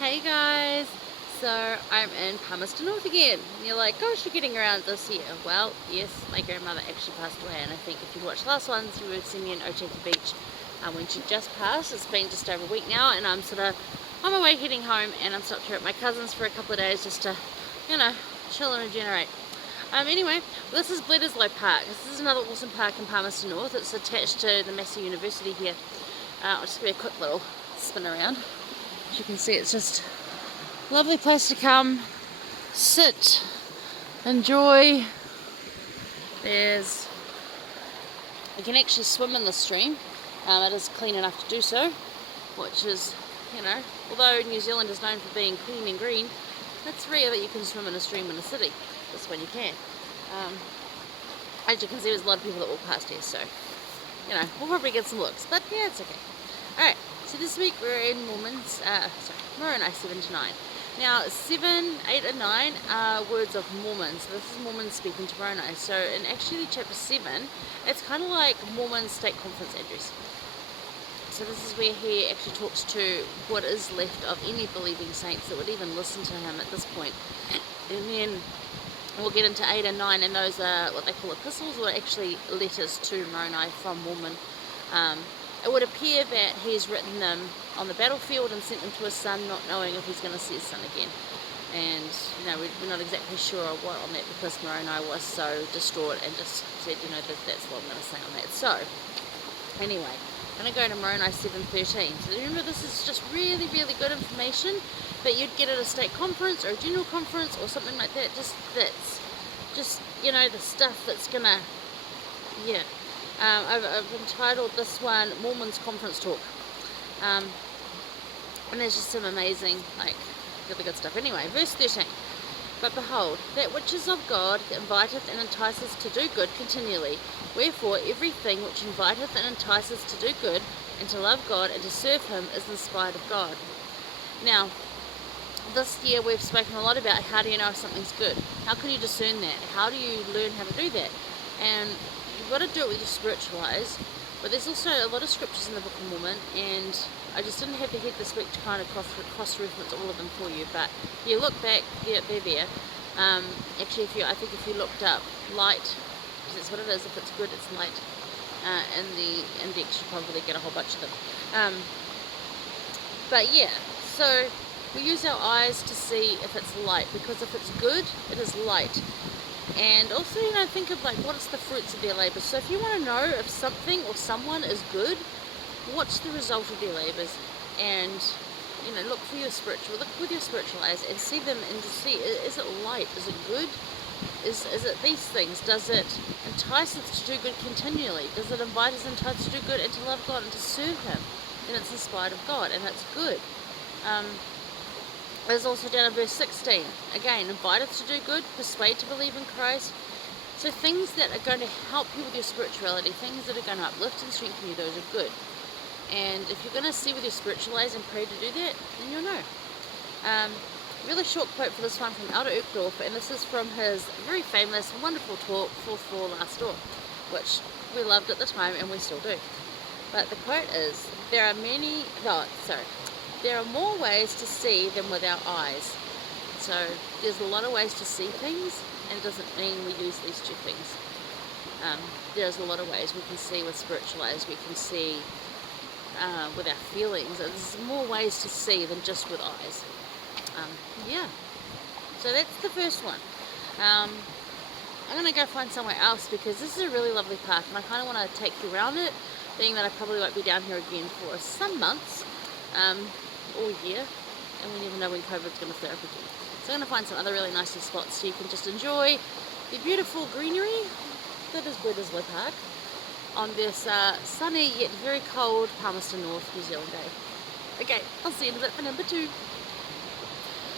Hey guys, so I'm in Palmerston North again. And you're like, gosh, you're getting around this year. Well, yes, my grandmother actually passed away, and I think if you watched the last ones, you would see me in Otaki Beach when she just passed. It's been just over a week now, and I'm sort of on my way heading home, and I'm stopped here at my cousin's for a couple of days just to, chill and regenerate. Anyway, this is Bledisloe Park. This is another awesome park in Palmerston North. It's attached to the Massey University here. I'll just give you a quick little spin around. As you can see, it's just a lovely place to come, sit, enjoy. You can actually swim in the stream. It is clean enough to do so, which is, although New Zealand is known for being clean and green, it's rare that you can swim in a stream in a city. This one you can. As you can see, there's a lot of people that walk past here, so, we'll probably get some looks, but yeah, it's okay. Alright, so this week we're in Moroni 7 to 9. Now, 7, 8 and 9 are words of Mormons. So this is Mormons speaking to Moroni. So in actually chapter 7, it's kind of like Mormon state conference address. So this is where he actually talks to what is left of any believing saints that would even listen to him at this point. And then we'll get into 8 and 9, and those are what they call epistles, or actually letters to Moroni from Mormon. It would appear that he's written them on the battlefield and sent them to his son, not knowing if he's going to see his son again. And, we're not exactly sure what on that, because Moroni was so distraught and just said, that's what I'm going to say on that. So, anyway, I'm going to go to Moroni 7:13. So remember, this is just really, really good information that you'd get at a state conference or a general conference or something like that. The stuff that's going to, I've entitled this one Mormon's Conference Talk. And there's just some amazing, really good stuff. Anyway, verse 13. But behold, that which is of God inviteth and enticeth to do good continually. Wherefore, everything which inviteth and enticeth to do good, and to love God and to serve him, is inspired of God. Now, this year we've spoken a lot about how do you know if something's good? How can you discern that? How do you learn how to do that? And you've got to do it with your spiritual eyes. But there's also a lot of scriptures in the Book of Mormon, and I just didn't have the head this week to kind of cross-reference all of them for you. But you look back, they're there. Actually, I think if you looked up light, because that's what it is. If it's good, it's light. In the index, you probably get a whole bunch of them. But yeah, so we use our eyes to see if it's light, because if it's good, it is light. And also, think of what's the fruits of their labours. So if you want to know if something or someone is good, watch the result of their labours, and look with your spiritual eyes and see them, and to see, is it light? Is it good? Is it these things? Does it entice us to do good continually? Does it invite us and entice us to do good and to love God and to serve him? And it's inspired of God, and it's good. There's also down in verse 16, again, invite us to do good, persuade to believe in Christ. So things that are going to help you with your spirituality, things that are going to uplift and strengthen you, those are good. And if you're going to see with your spiritual eyes and pray to do that, then you'll know. Really short quote for this one from Elder Uchtdorf, and this is from his very famous, wonderful talk, Fourth Floor Last Door, which we loved at the time and we still do. But the quote is, there are more ways to see than with our eyes. So there's a lot of ways to see things, and it doesn't mean we use these two things. There's a lot of ways we can see with spiritual eyes, we can see with our feelings. There's more ways to see than just with eyes. So that's the first one. I'm going to go find somewhere else, because this is a really lovely park, and I kind of want to take you around it, being that I probably won't be down here again for some months. All year, and we never know when COVID's going to flare up again. So I'm going to find some other really nice spots so you can just enjoy the beautiful greenery that is Bledisloe Park on this sunny yet very cold Palmerston North, New Zealand day. Okay, I'll see you in a bit for number 2.